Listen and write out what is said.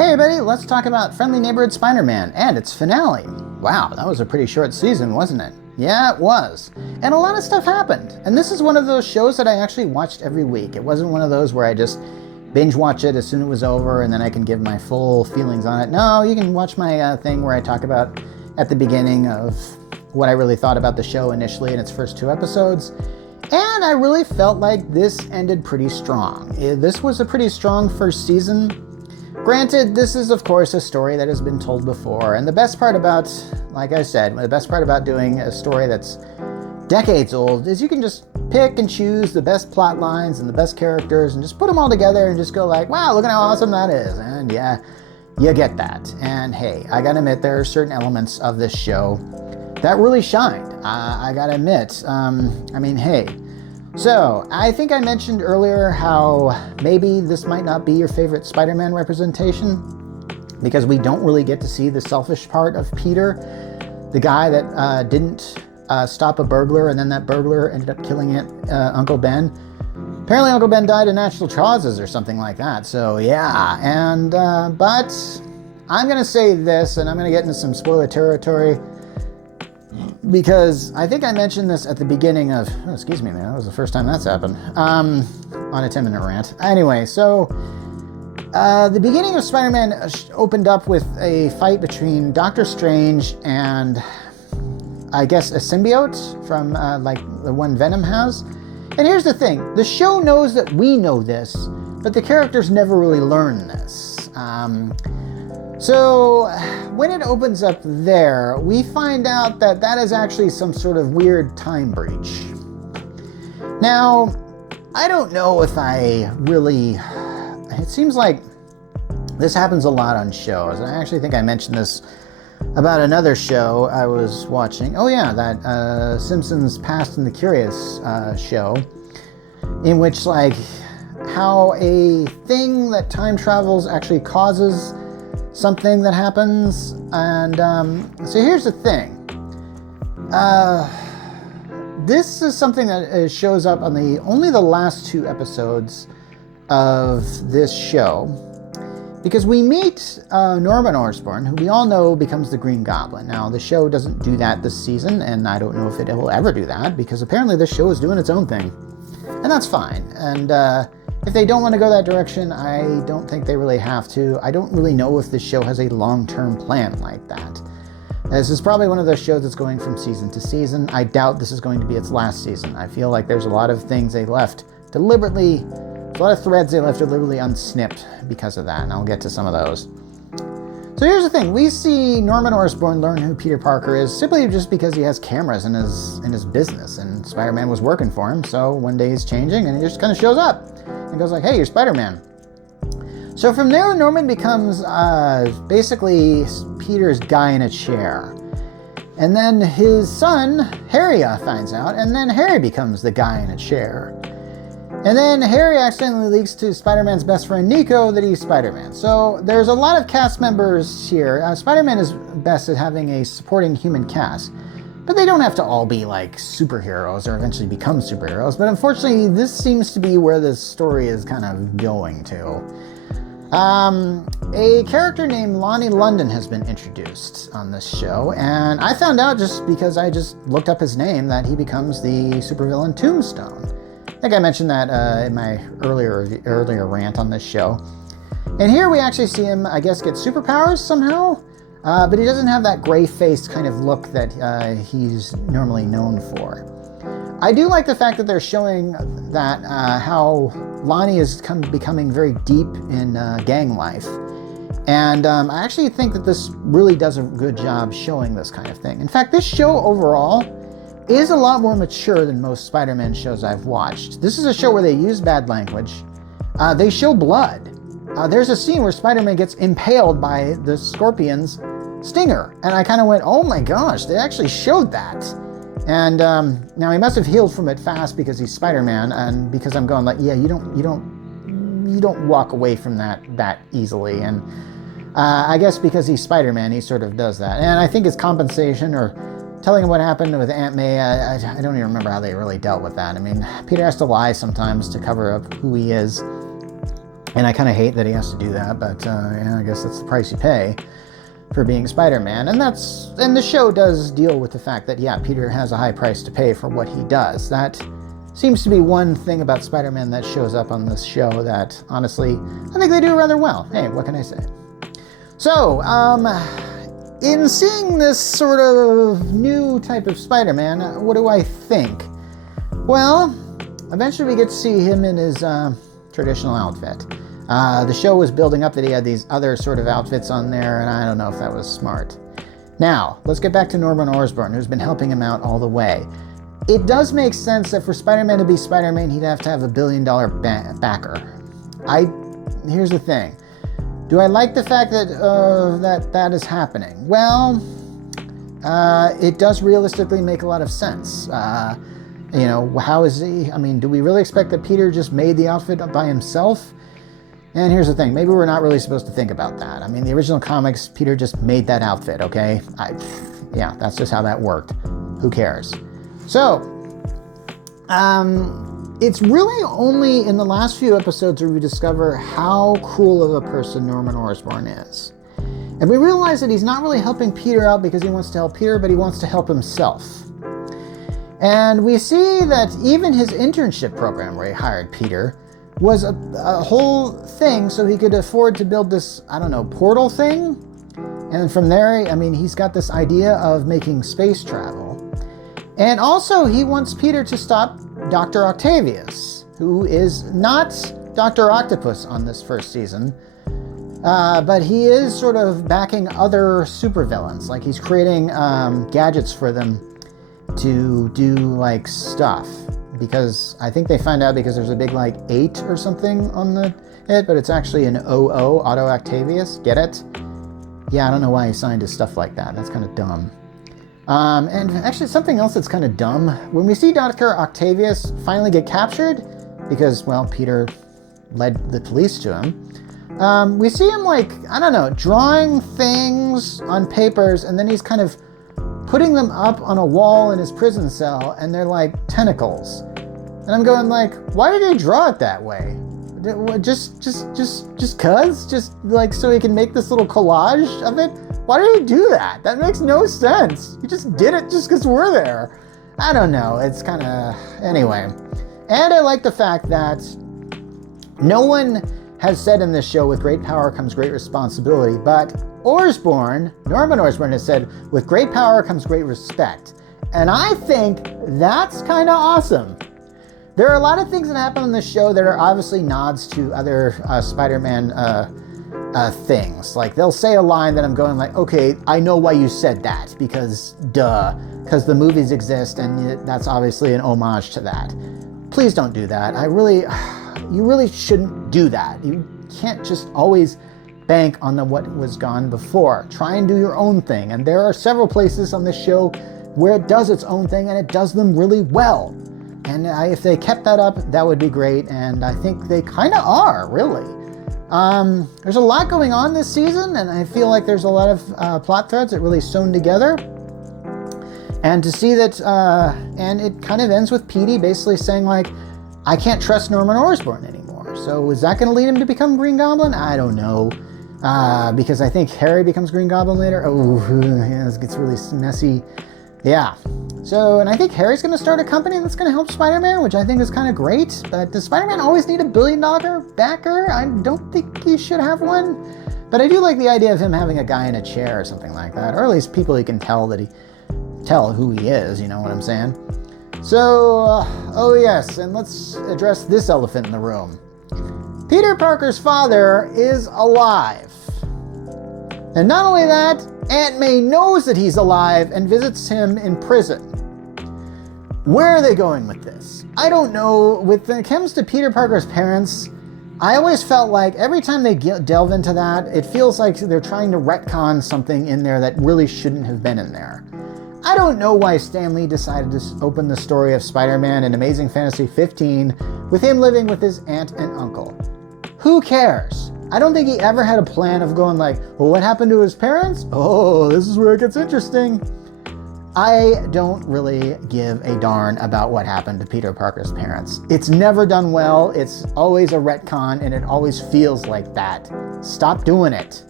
Hey everybody, let's talk about Friendly Neighborhood Spider-Man and its finale. Wow, that was a pretty short season, wasn't it? Yeah, it was. And a lot of stuff happened. And this is one of those shows that I actually watched every week. It wasn't one of those where I just binge watch it as soon as it was over and then I can give my full feelings on it. No, you can watch my thing where I talk about at the beginning of what I really thought about the show initially in its first 2 episodes. And I really felt like this ended pretty strong. This was a pretty strong first season. Granted, this is, of course, a story that has been told before, and the best part about, like I said, the best part about doing a story that's decades old is you can just pick and choose the best plot lines and the best characters and just put them all together and just go like, wow, look at how awesome that is. And yeah, you get that. And hey, I gotta admit, there are certain elements of this show that really shined. I gotta admit, hey. So, I think I mentioned earlier how maybe this might not be your favorite Spider-Man representation because we don't really get to see the selfish part of Peter, the guy that didn't stop a burglar and then that burglar ended up killing Uncle Ben. Apparently Uncle Ben died of natural causes or something like that, so yeah. And, but I'm going to say this, and I'm going to get into some spoiler territory, because I think I mentioned this at the beginning of, excuse me, that was the first time that's happened, on a 10-minute rant. Anyway, so the beginning of Spider-Man opened up with a fight between Doctor Strange and, I guess, a symbiote from, like, the one Venom has. And here's the thing, the show knows that we know this, but the characters never really learn this. So when it opens up there, we find out that that is actually some sort of weird time breach. Now, I don't know if I really... It seems like this happens a lot on shows. I actually think I mentioned this about another show I was watching. Oh yeah, that Simpsons Fast and the Curious show, in which, like, how a thing that time travels actually causes something that happens. And so here's the thing. This is something that shows up on only the last 2 episodes of this show, because we meet Norman Osborn, who we all know becomes the Green Goblin. Now, the show doesn't do that this season, and I don't know if it will ever do that, because apparently this show is doing its own thing. And that's fine. And if they don't want to go that direction, I don't think they really have to. I don't really know if this show has a long-term plan like that. This is probably one of those shows that's going from season to season. I doubt this is going to be its last season. I feel like there's a lot of things they left deliberately, a lot of threads they left deliberately unsnipped because of that, and I'll get to some of those. So here's the thing. We see Norman Osborn learn who Peter Parker is simply just because he has cameras in his business, and Spider-Man was working for him, so one day he's changing, and he just kind of shows up. And goes like, hey, you're Spider-Man. So from there, Norman becomes basically Peter's guy in a chair. And then his son, Harry, finds out, and then Harry becomes the guy in a chair. And then Harry accidentally leaks to Spider-Man's best friend, Nico, that he's Spider-Man. So there's a lot of cast members here. Spider-Man is best at having a supporting human cast. But they don't have to all be like superheroes or eventually become superheroes. But unfortunately, this seems to be where this story is kind of going to. A character named Lonnie London has been introduced on this show. And I found out just because I just looked up his name that he becomes the supervillain Tombstone. I think I mentioned that in my earlier rant on this show. And here we actually see him, I guess, get superpowers somehow. But he doesn't have that gray-faced kind of look that he's normally known for. I do like the fact that they're showing that how Lonnie is becoming very deep in gang life. And I actually think that this really does a good job showing this kind of thing. In fact, this show overall is a lot more mature than most Spider-Man shows I've watched. This is a show where they use bad language. They show blood. There's a scene where Spider-Man gets impaled by the Scorpion's stinger. And I kind of went, oh my gosh, they actually showed that. And now he must have healed from it fast because he's Spider-Man, and because I'm going like, yeah, you don't walk away from that easily. And I guess because he's Spider-Man, he sort of does that. And I think his compensation, or telling him what happened with Aunt May, I don't even remember how they really dealt with that. I mean, Peter has to lie sometimes to cover up who he is. And I kind of hate that he has to do that, but yeah, I guess that's the price you pay for being Spider-Man. And the show does deal with the fact that, yeah, Peter has a high price to pay for what he does. That seems to be one thing about Spider-Man that shows up on this show that, honestly, I think they do rather well. Hey, what can I say? So, in seeing this sort of new type of Spider-Man, what do I think? Well, eventually we get to see him in his traditional outfit. The show was building up that he had these other sort of outfits on there, and I don't know if that was smart. Now, let's get back to Norman Osborn, who's been helping him out all the way. It does make sense that for Spider-Man to be Spider-Man, he'd have to have $1 billion backer. Here's the thing. Do I like the fact that that is happening? Well, it does realistically make a lot of sense. How is he? I mean, do we really expect that Peter just made the outfit by himself? And here's the thing, maybe we're not really supposed to think about that. I mean, the original comics, Peter just made that outfit, okay? Yeah, that's just how that worked. Who cares? So, it's really only in the last few episodes where we discover how cruel of a person Norman Osborn is. And we realize that he's not really helping Peter out because he wants to help Peter, but he wants to help himself. And we see that even his internship program where he hired Peter was a whole thing so he could afford to build this, portal thing. And from there, he's got this idea of making space travel. And also, he wants Peter to stop Dr. Octavius, who is not Dr. Octopus on this first season, but he is sort of backing other supervillains. Like, he's creating gadgets for them to do, stuff. Because I think they find out because there's a big 8 or something on it, but it's actually an OO, Otto Octavius. Get it? Yeah, I don't know why he signed his stuff like that. That's kind of dumb. And actually something else that's kind of dumb. When we see Dr. Octavius finally get captured, because, well, Peter led the police to him, we see him drawing things on papers, and then he's kind of putting them up on a wall in his prison cell, and they're like tentacles. And I'm going why did he draw it that way? Just cuz? Just so he can make this little collage of it? Why did he do that? That makes no sense. He just did it just because we're there. I don't know. It's kind of... Anyway. And I like the fact that no one has said in this show, with great power comes great responsibility, but Norman Osborn has said, with great power comes great respect. And I think that's kind of awesome. There are a lot of things that happen in this show that are obviously nods to other Spider-Man things. Like, they'll say a line that I'm going okay, I know why you said that, because duh, because the movies exist, and that's obviously an homage to that. Please don't do that. You really shouldn't do that. You can't just always bank on what was gone before. Try and do your own thing. And there are several places on this show where it does its own thing, and it does them really well. And if they kept that up, that would be great. And I think they kind of are, really. There's a lot going on this season, and I feel like there's a lot of plot threads that really sewn together. And to see that, and it kind of ends with Petey basically saying, I can't trust Norman Osborn anymore. So is that going to lead him to become Green Goblin? I don't know. Because I think Harry becomes Green Goblin later. Oh, yeah, this gets really messy. Yeah. So, and I think Harry's going to start a company that's going to help Spider-Man, which I think is kind of great. But does Spider-Man always need $1 billion backer? I don't think he should have one. But I do like the idea of him having a guy in a chair or something like that. Or at least people he can tell who he is, you know what I'm saying? So, oh yes, and let's address this elephant in the room. Peter Parker's father is alive. And not only that, Aunt May knows that he's alive and visits him in prison. Where are they going with this? I don't know. When it comes to Peter Parker's parents, I always felt like every time they delve into that, it feels like they're trying to retcon something in there that really shouldn't have been in there. I don't know why Stan Lee decided to open the story of Spider-Man in Amazing Fantasy 15 with him living with his aunt and uncle. Who cares? I don't think he ever had a plan of going well, what happened to his parents? Oh, this is where it gets interesting. I don't really give a darn about what happened to Peter Parker's parents. It's never done well, it's always a retcon, and it always feels like that. Stop doing it.